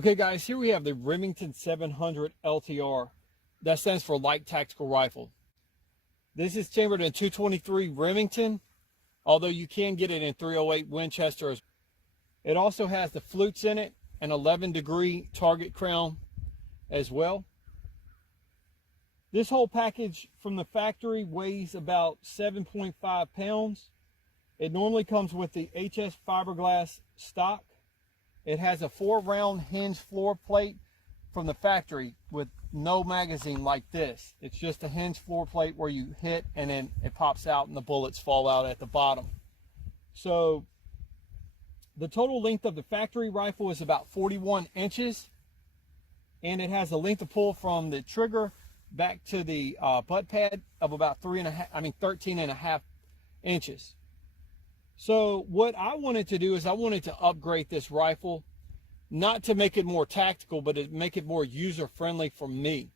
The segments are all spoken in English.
Okay guys, here we have the Remington 700 LTR. That stands for Light Tactical Rifle. This is chambered in 223 Remington, although you can get it in 308 Winchester. It also has the flutes in it, an 11-degree target crown as well. This whole package from the factory weighs about 7.5 pounds. It normally comes with the HS fiberglass stock. It has a 4-round hinge floor plate from the factory with no magazine like this. It's just a hinge floor plate where you hit and then it pops out and the bullets fall out at the bottom. So the total length of the factory rifle is about 41 inches, and it has a length of pull from the trigger back to the butt pad of about 13.5 inches. So what I wanted to do is I wanted to upgrade this rifle, not to make it more tactical, but to make it more user-friendly for me.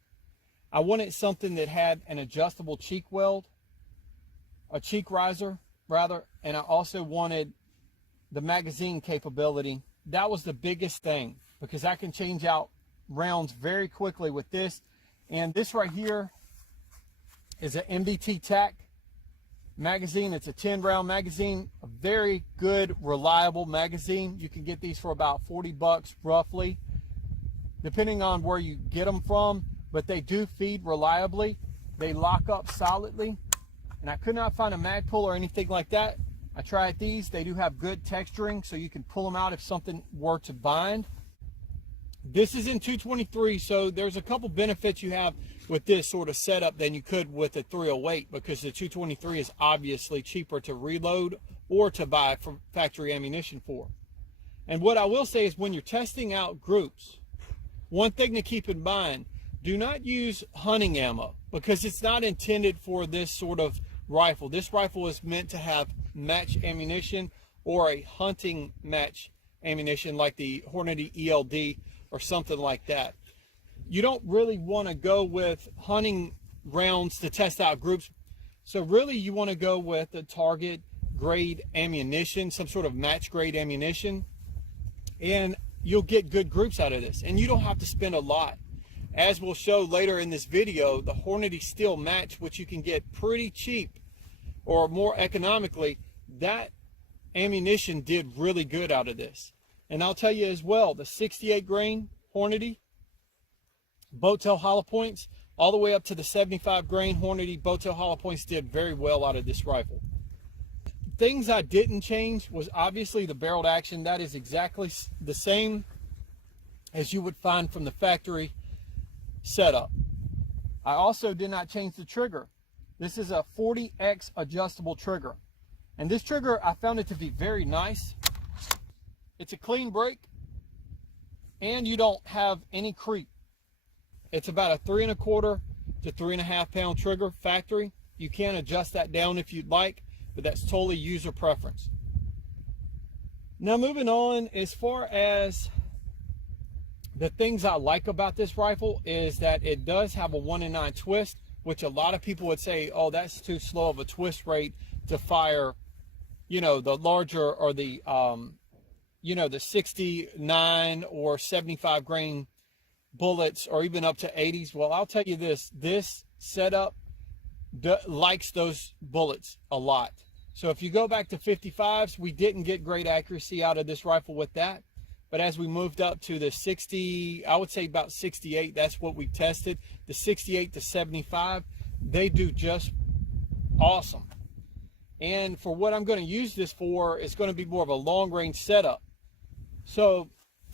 I wanted something that had an adjustable cheek weld, a cheek riser rather, and I also wanted the magazine capability. That was the biggest thing, because I can change out rounds very quickly with this. And this right here is an MDT TAC magazine. It's a 10-round magazine, a very good, reliable magazine. You can get these for about 40 bucks roughly, depending on where you get them from, but they do feed reliably. They lock up solidly, and I could not find a mag pull or anything like that. I tried these. They do have good texturing, so you can pull them out if something were to bind. This is in 223, so there's a couple benefits you have with this sort of setup than you could with the 308, because the 223 is obviously cheaper to reload or to buy from factory ammunition for. And what I will say is, when you're testing out groups, one thing to keep in mind, do not use hunting ammo, because it's not intended for this sort of rifle. This rifle is meant to have match ammunition or a hunting match ammunition like the Hornady ELD or something like that. You don't really want to go with hunting rounds to test out groups. So really you want to go with a target grade ammunition, some sort of match grade ammunition, and you'll get good groups out of this. And you don't have to spend a lot. As we'll show later in this video, the Hornady Steel Match, which you can get pretty cheap or more economically, that ammunition did really good out of this. And I'll tell you as well, the 68 grain Hornady boat tail hollow points all the way up to the 75 grain Hornady boat tail hollow points did very well out of this rifle. Things I didn't change was obviously the barreled action. That is exactly the same as you would find from the factory setup. I also did not change the trigger. This is a 40X adjustable trigger, and this trigger, I found it to be very nice. It's a clean break, and you don't have any creep. It's about a 3¼ to 3.5 pound trigger factory. You can adjust that down if you'd like, but that's totally user preference. Now moving on, as far as the things I like about this rifle is that it does have a 1-in-9 twist, which a lot of people would say, oh, that's too slow of a twist rate to fire, you know, the larger or the you know, the 69 or 75 grain bullets, or even up to 80s. Well, I'll tell you this setup likes those bullets a lot. So if you go back to 55s, we didn't get great accuracy out of this rifle with that. But as we moved up to the 60, I would say about 68, that's what we tested. The 68 to 75, they do just awesome. And for what I'm going to use this for, it's going to be more of a long range setup. So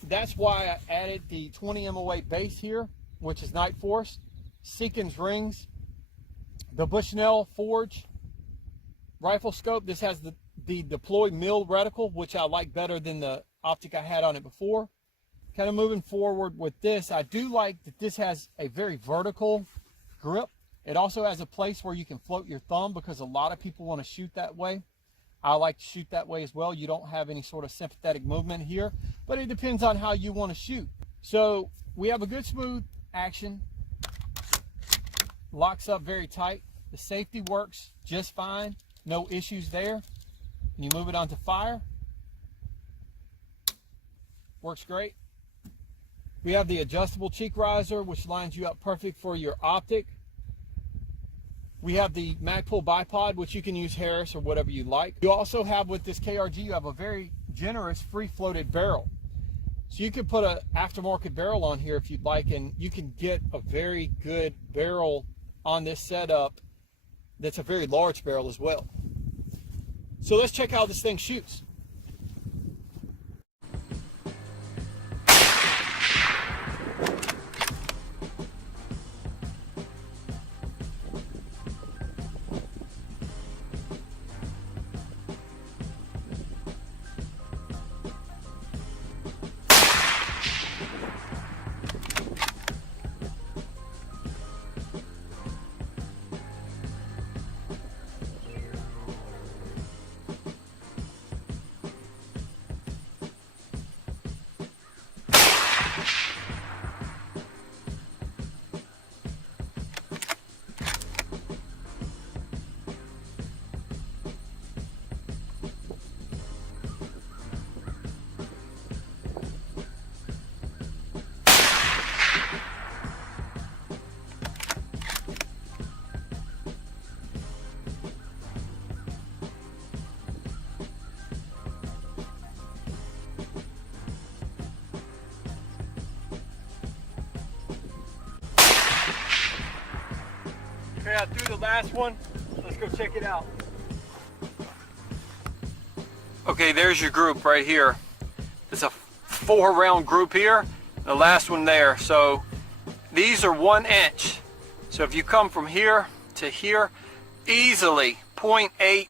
that's why I added the 20 MOA base here, which is Night Force, Seekins rings, the Bushnell Forge rifle scope. This has the deploy mill reticle, which I like better than the optic I had on it before. Kind of moving forward with this, I do like that this has a very vertical grip. It also has a place where you can float your thumb, because a lot of people want to shoot that way. I like to shoot that way as well. You don't have any sort of sympathetic movement here, but it depends on how you want to shoot. So we have a good smooth action. Locks up very tight. The safety works just fine. No issues there. And you move it onto fire. Works great. We have the adjustable cheek riser, which lines you up perfect for your optic. We have the Magpul bipod, which you can use Harris or whatever you like. You also have, with this KRG, you have a very generous free floated barrel. So you can put an aftermarket barrel on here if you'd like, and you can get a very good barrel on this setup that's a very large barrel as well. So let's check how this thing shoots. Okay, I threw the last one. Let's go check it out. Okay, there's your group right here. It's a 4-round group here, the last one there. So these are 1 inch. So if you come from here to here, easily 0.8